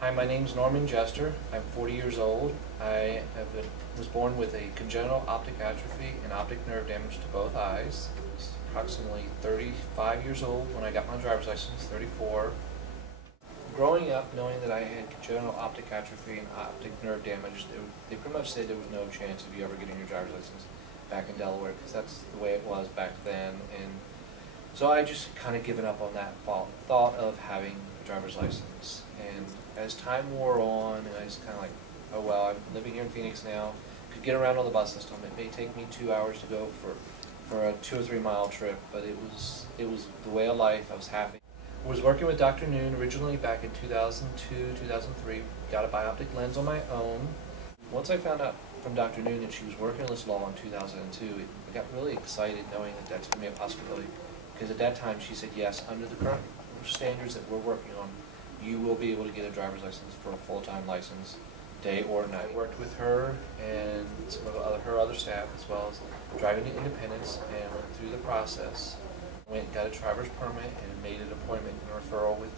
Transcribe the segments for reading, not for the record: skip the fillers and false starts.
Hi, my name is Norman Jester. I'm 40 years old. Was born with a congenital optic atrophy and optic nerve damage to both eyes. I was approximately 35 years old when I got my driver's license, 34. Growing up, knowing that I had congenital optic atrophy and optic nerve damage, they pretty much said there was no chance of you ever getting your driver's license back in Delaware, because that's the way it was back then. And so I just kind of given up on that thought of having a driver's license. And as time wore on, and I was kind of like, oh well, I'm living here in Phoenix now, could get around on the bus system. It may take me 2 hours to go for a 2 or 3 mile trip, but it was the way of life. I was happy. I was working with Dr. Noon originally back in 2002, 2003. Got a bioptic lens on my own. Once I found out from Dr. Noon that she was working on this law in 2002, I got really excited knowing that that's going to be a possibility. Because at that time she said, yes, under the current standards that we're working on, you will be able to get a driver's license for a full-time license, day or night. I worked with her and some of her other staff, as well as driving to Independence, and went through the process. Went and got a driver's permit and made an appointment and referral with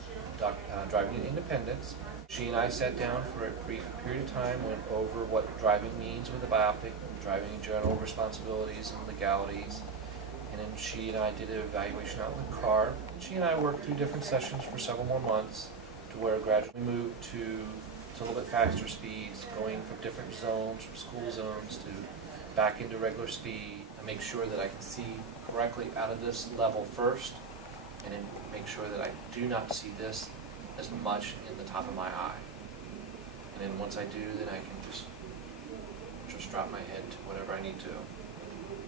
driving to Independence. She and I sat down for a brief period of time, went over what driving means with a bioptic, driving in general responsibilities and legalities. And then she and I did an evaluation out in the car. She and I worked through different sessions for several more months, to where gradually moved to a little bit faster speeds, going from different zones, from school zones to back into regular speed. I make sure that I can see correctly out of this level first, and then make sure that I do not see this as much in the top of my eye. And then once I do, then I can just drop my head to whatever I need to.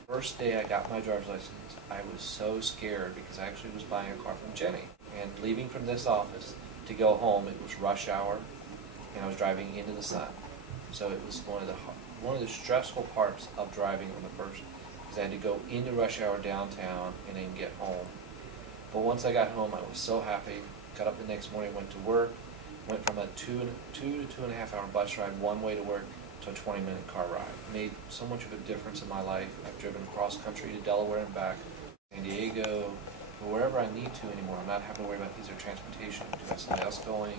First day I got my driver's license, I was so scared because I actually was buying a car from Jenny. And leaving from this office to go home, it was rush hour, and I was driving into the sun. So it was one of the stressful parts of driving on the first, because I had to go into rush hour downtown and then get home. But once I got home, I was so happy. Got up the next morning, went to work, went from a 2 to 2.5 hour bus ride one way to work to a 20-minute car ride. It made so much of a difference in my life. I've driven cross country to Delaware and back, San Diego, wherever I need to anymore. I'm not having to worry about these are transportation. Do I have somebody else going?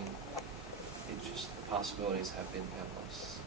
It just, the possibilities have been endless.